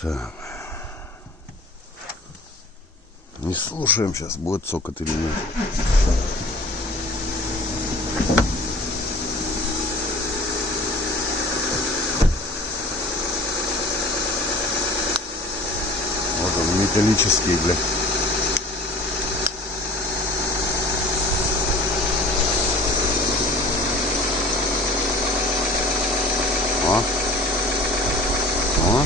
Так. Не слушаем сейчас, будет цокать или нет. Вот он, металлический, бля. О. О.